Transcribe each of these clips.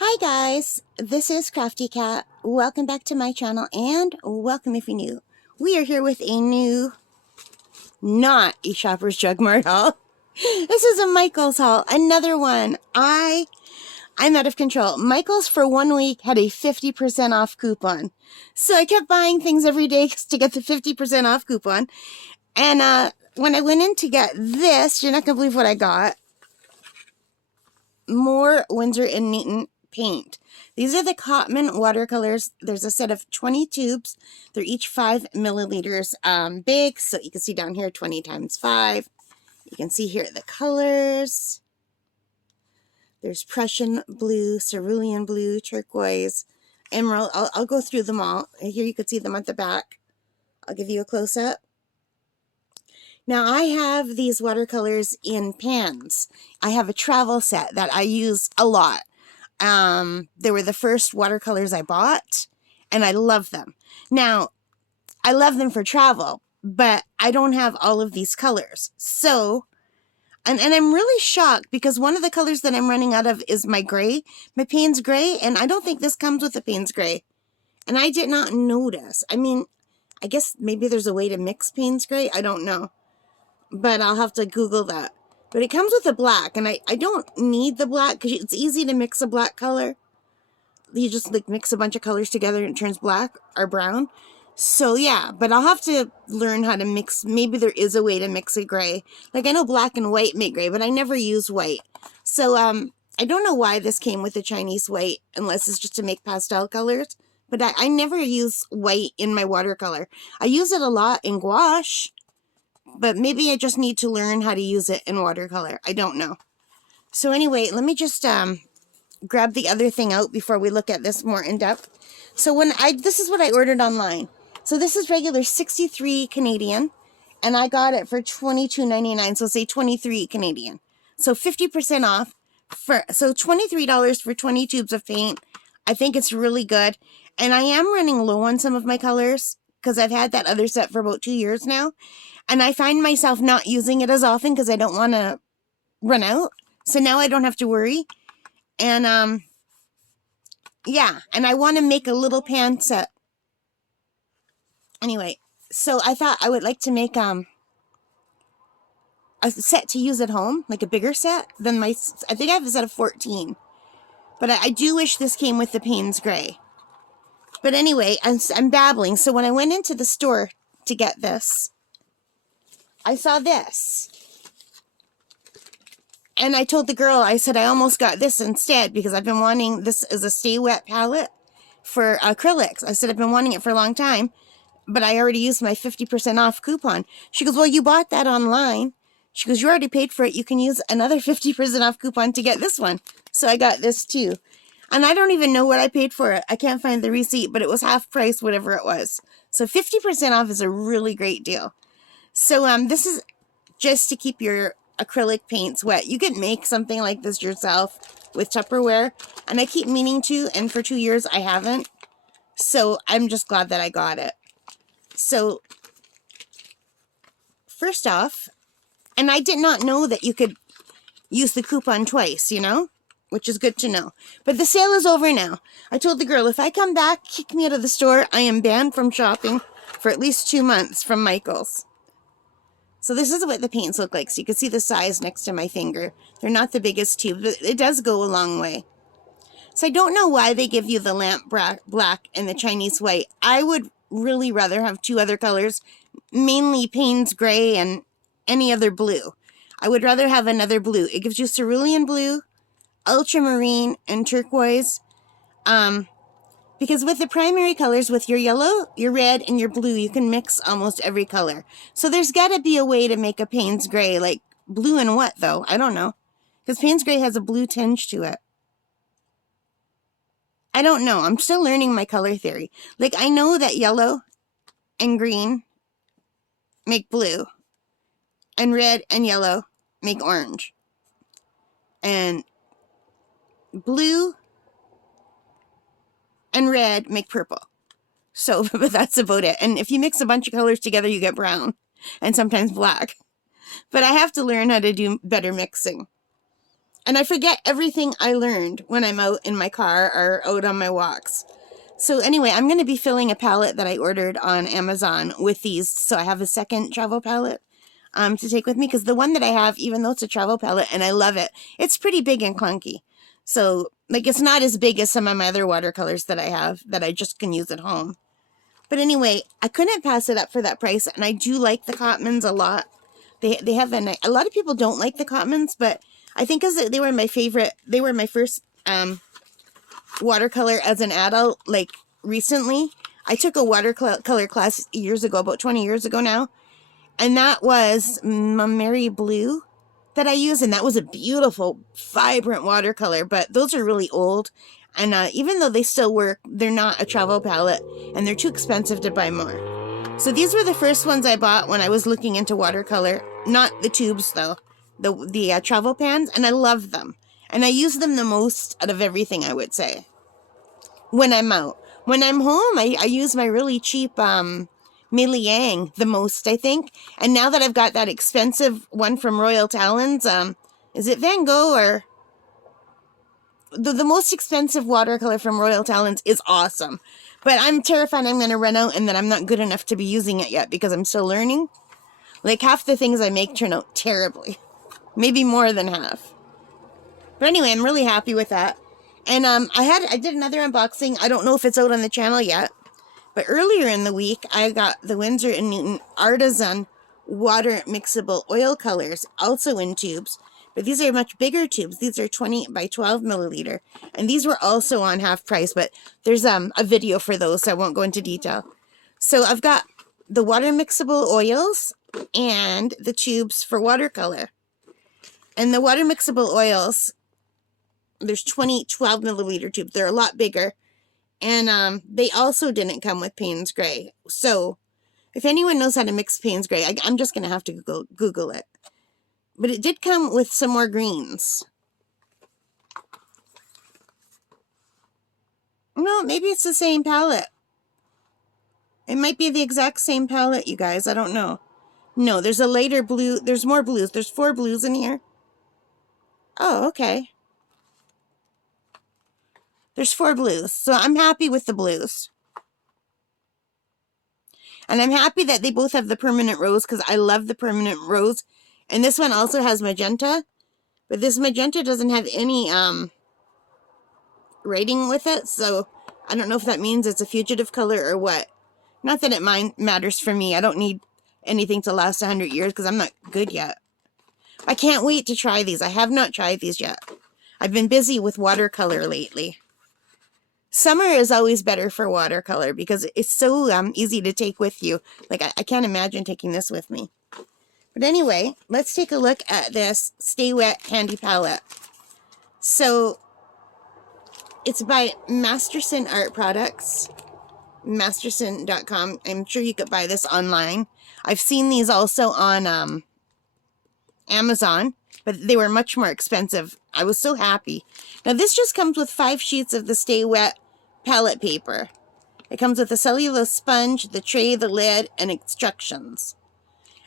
Hi guys, this is Crafty Cat. Welcome back to my channel and welcome if you're new. We are here with a new, not a Shoppers Drug Mart haul. This is a Michaels haul, another one. I'm out of control. Michaels for 1 week had a 50% off coupon. So I kept buying things every day to get the 50% off coupon. And when I went in to get this, you're not going to believe what I got. More Winsor Newton Paint. These are the Cotman watercolors. There's a set of 20 tubes. They're each 5 milliliters big. So you can see down here 20 times 5. You can see here the colors. There's Prussian blue, cerulean blue, turquoise, emerald. I'll go through them all. Here you can see them at the back. I'll give you a close-up. Now, I have these watercolors in pans. I have a travel set that I use a lot. They were the first watercolors I bought, and I love them. Now, I love them for travel, but I don't have all of these colors. So, and I'm really shocked because one of the colors that I'm running out of is my gray, my Payne's gray, and I don't think this comes with the Payne's gray. And I did not notice. I mean, I guess maybe there's a way to mix Payne's gray. I don't know. But I'll have to Google that. But it comes with a black, and I don't need the black because it's easy to mix a black color. You just like mix a bunch of colors together and it turns black or brown. So yeah, but I'll have to learn how to mix. Maybe there is a way to mix a gray. Like I know black and white make gray, but I never use white. So I don't know why this came with the Chinese white unless it's just to make pastel colors. But I never use white in my watercolor. I use it a lot in gouache. But maybe I just need to learn how to use it in watercolor. I don't know. So anyway, let me just grab the other thing out before we look at this more in depth. So this is what I ordered online. So this is regular 63 Canadian, and I got it for $22.99. So say 23 Canadian. So 50% off so $23 for 20 tubes of paint. I think it's really good, and I am running low on some of my colors because I've had that other set for about 2 years now. And I find myself not using it as often because I don't want to run out. So now I don't have to worry. And, yeah. And I want to make a little pan set. Anyway, so I thought I would like to make, a set to use at home. Like a bigger set than I think I have a set of 14. But I do wish this came with the Payne's gray. But anyway, I'm babbling. So when I went into the store to get this, I saw this, and I told the girl, I said, I almost got this instead because I've been wanting this as a stay wet palette for acrylics. I said, I've been wanting it for a long time, but I already used my 50% off coupon. She goes, well, you bought that online. She goes, you already paid for it. You can use another 50% off coupon to get this one. So I got this too. And I don't even know what I paid for it. I can't find the receipt, but it was half price, whatever it was. So 50% off is a really great deal. So this is just to keep your acrylic paints wet. You can make something like this yourself with Tupperware, and I keep meaning to, and for 2 years I haven't. So I'm just glad that I got it. So first off, and I did not know that you could use the coupon twice, you know, which is good to know. But the sale is over now. I told the girl, if I come back, kick me out of the store, I am banned from shopping for at least 2 months from Michaels. So this is what the paints look like. So you can see the size next to my finger. They're not the biggest tube, but it does go a long way. So I don't know why they give you the lamp black and the Chinese white. I would really rather have 2 other colors, mainly Payne's gray and any other blue. I would rather have another blue. It gives you cerulean blue, ultramarine, and turquoise. Because with the primary colors, with your yellow, your red, and your blue, you can mix almost every color. So there's got to be a way to make a Payne's gray, like blue and what, though? I don't know. Because Payne's gray has a blue tinge to it. I don't know. I'm still learning my color theory. Like, I know that yellow and green make blue. And red and yellow make orange. And blue and red make purple. So, but that's about it. And if you mix a bunch of colors together, you get brown and sometimes black. But I have to learn how to do better mixing. And I forget everything I learned when I'm out in my car or out on my walks. So anyway, I'm going to be filling a palette that I ordered on Amazon with these. So I have a second travel palette to take with me. Because the one that I have, even though it's a travel palette and I love it, it's pretty big and clunky. So, like, it's not as big as some of my other watercolors that I have that I just can use at home. But anyway, I couldn't pass it up for that price. And I do like the Cotmans a lot. They have a lot of people don't like the Cotmans, but I think because they were my favorite, they were my first watercolor as an adult, like recently. I took a watercolor class years ago, about 20 years ago now, and that was Mary Blue that I use, and that was a beautiful, vibrant watercolor, but those are really old, and even though they still work, they're not a travel palette, and they're too expensive to buy more. So these were the first ones I bought when I was looking into watercolor, not the tubes though, the travel pans, and I love them. And I use them the most out of everything, I would say, when I'm out. When I'm home, I use my really cheap Miliang the most, I think. And now that I've got that expensive one from Royal Talons, is it Van Gogh or... The most expensive watercolor from Royal Talons is awesome. But I'm terrified I'm going to run out and that I'm not good enough to be using it yet because I'm still learning. Like, half the things I make turn out terribly. Maybe more than half. But anyway, I'm really happy with that. And I did another unboxing. I don't know if it's out on the channel yet. But earlier in the week, I got the Winsor Newton Artisan water mixable oil colors, also in tubes. But these are much bigger tubes. These are 20 by 12 milliliter. And these were also on half price, but there's a video for those, so I won't go into detail. So I've got the water mixable oils and the tubes for watercolor. And the water mixable oils, there's 12 milliliter tubes. They're a lot bigger. And they also didn't come with Payne's Gray. So if anyone knows how to mix Payne's Gray, I'm just going to have to Google it. But it did come with some more greens. No, maybe it's the same palette. It might be the exact same palette, you guys. I don't know. No, there's a lighter blue. There's more blues. There's 4 blues in here. Oh, okay. There's 4 blues. So I'm happy with the blues. And I'm happy that they both have the permanent rose because I love the permanent rose. And this one also has magenta. But this magenta doesn't have any writing with it. So I don't know if that means it's a fugitive color or what. Not that it matters for me. I don't need anything to last 100 years because I'm not good yet. I can't wait to try these. I have not tried these yet. I've been busy with watercolor lately. Summer is always better for watercolor because it's so easy to take with you. Like, I can't imagine taking this with me. But anyway, let's take a look at this Stay Wet Candy Palette. So, it's by Masterson Art Products. Masterson.com. I'm sure you could buy this online. I've seen these also on Amazon, but they were much more expensive. I was so happy. Now, this just comes with 5 sheets of the Stay Wet palette paper. It comes with a cellulose sponge, the tray, the lid, and instructions.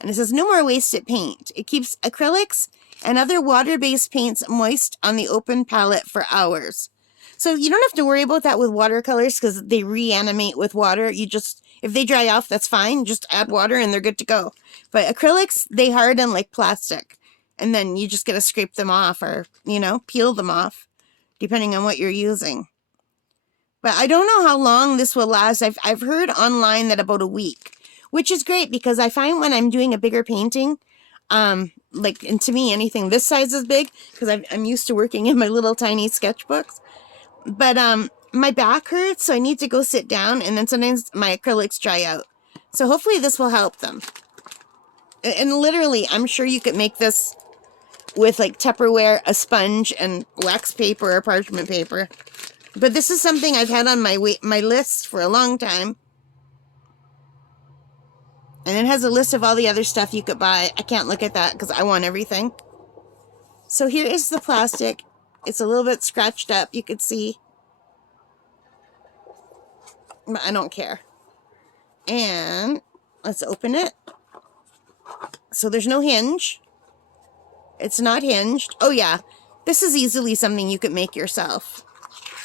And it says, no more wasted paint. It keeps acrylics and other water-based paints moist on the open palette for hours. So you don't have to worry about that with watercolors because they reanimate with water. You just, if they dry off, that's fine. Just add water and they're good to go. But acrylics, they harden like plastic. And then you just got to scrape them off or, you know, peel them off, depending on what you're using. But I don't know how long this will last. I've heard online that about a week, which is great because I find when I'm doing a bigger painting, like, and to me, anything this size is big because I'm used to working in my little tiny sketchbooks. But my back hurts, so I need to go sit down, and then sometimes my acrylics dry out. So hopefully this will help them. And literally, I'm sure you could make this with like Tupperware, a sponge, and wax paper or parchment paper. But this is something I've had on my list for a long time. And it has a list of all the other stuff you could buy. I can't look at that because I want everything. So here is the plastic. It's a little bit scratched up, you could see. But I don't care. And let's open it. So there's no hinge. It's not hinged. Oh yeah, This is easily something you could make yourself.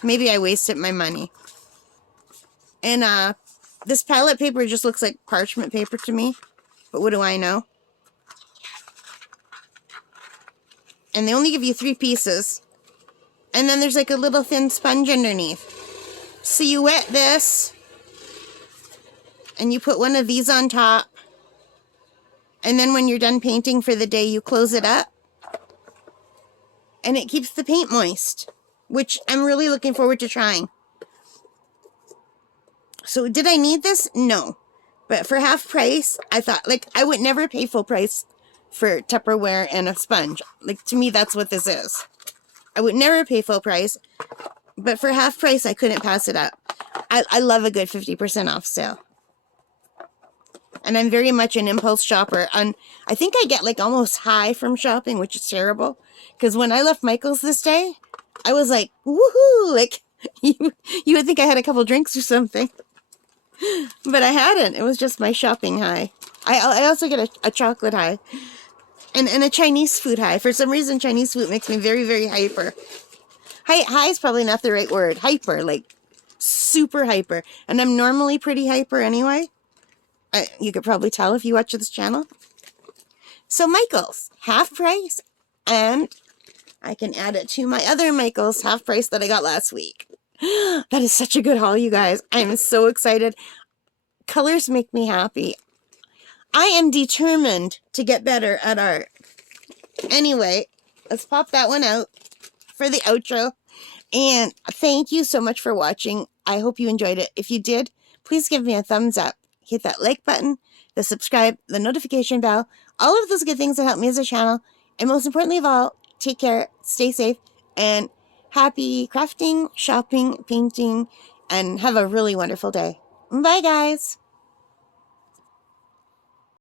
Maybe I wasted my money. And this palette paper just looks like parchment paper to me. But what do I know? And they only give you 3 pieces. And then there's like a little thin sponge underneath. So you wet this. And you put one of these on top. And then when you're done painting for the day, you close it up. And it keeps the paint moist. Which I'm really looking forward to trying. So did I need this? No. But for half price, I thought, like, I would never pay full price for Tupperware and a sponge. Like, to me, that's what this is. I would never pay full price. But for half price, I couldn't pass it up. I love a good 50% off sale. And I'm very much an impulse shopper. And I think I get, like, almost high from shopping, which is terrible. Because when I left Michael's this day, I was like, woohoo! Like, you would think I had a couple drinks or something. But I hadn't. It was just my shopping high. I also get a chocolate high. And a Chinese food high. For some reason, Chinese food makes me very, very hyper. High is probably not the right word. Hyper. Like, super hyper. And I'm normally pretty hyper anyway. You could probably tell if you watch this channel. So Michael's, half price. And I can add it to my other Michael's half price that I got last week. That is such a good haul, you guys. I'm so excited. Colors make me happy. I am determined to get better at art. Anyway, let's pop that one out for the outro. And thank you so much for watching. I hope you enjoyed it. If you did, please give me a thumbs up. Hit that like button, the subscribe, the notification bell, all of those good things that help me as a channel. And most importantly of all, take care, stay safe, and happy crafting, shopping, painting, and have a really wonderful day. Bye, guys.